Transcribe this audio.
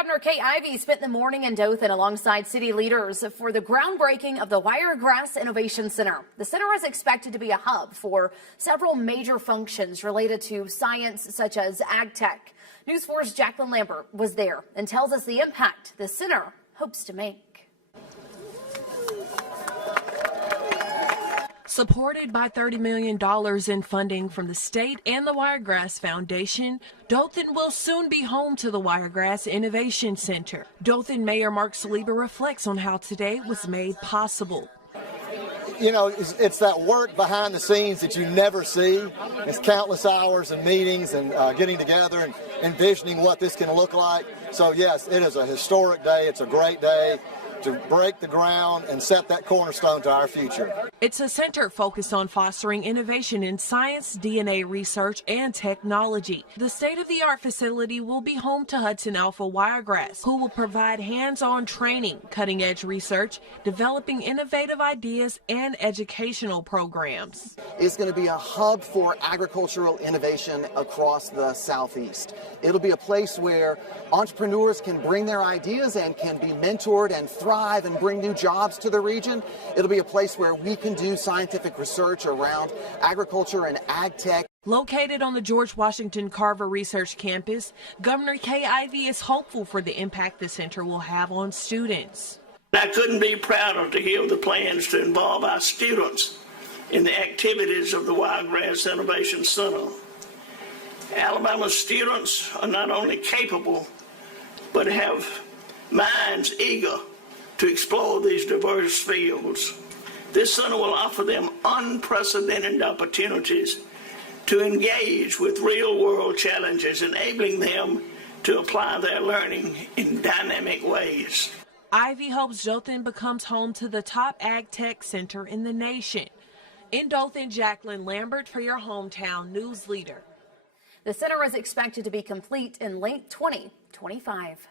Governor Kay Ivey spent the morning in Dothan alongside city leaders for the groundbreaking of the Wiregrass Innovation Center. The center is expected to be a hub for several major functions related to science, such as ag tech. News 4's Jacqueline Lambert was there and tells us the impact the center hopes to make. Supported by $30 million in funding from the state and the Wiregrass Foundation, Dothan will soon be home to the Wiregrass Innovation Center. Dothan Mayor Mark Saliba reflects on how today was made possible. You know, it's that work behind the scenes that you never see. It's countless hours and meetings and getting together and envisioning what this can look like. So yes, it is a historic day. It's a great day to break the ground and set that cornerstone to our future. It's a center focused on fostering innovation in science, DNA research, and technology. The state-of-the-art facility will be home to Hudson Alpha Wiregrass, who will provide hands-on training, cutting-edge research, developing innovative ideas, and educational programs. It's going to be a hub for agricultural innovation across the Southeast. It'll be a place where entrepreneurs can bring their ideas and can be mentored and thrive and bring new jobs to the region. It'll be a place where we can do scientific research around agriculture and ag tech. Located on the George Washington Carver Research Campus, Governor Kay Ivey is hopeful for the impact the center will have on students. I couldn't be prouder to hear the plans to involve our students in the activities of the Wiregrass Innovation Center. Alabama students are not only capable, but have minds eager to explore these diverse fields. This center will offer them unprecedented opportunities to engage with real-world challenges, enabling them to apply their learning in dynamic ways. Ivey hopes Dothan becomes home to the top ag tech center in the nation. In Dothan, Jacqueline Lambert for your hometown news leader. The center is expected to be complete in late 2025.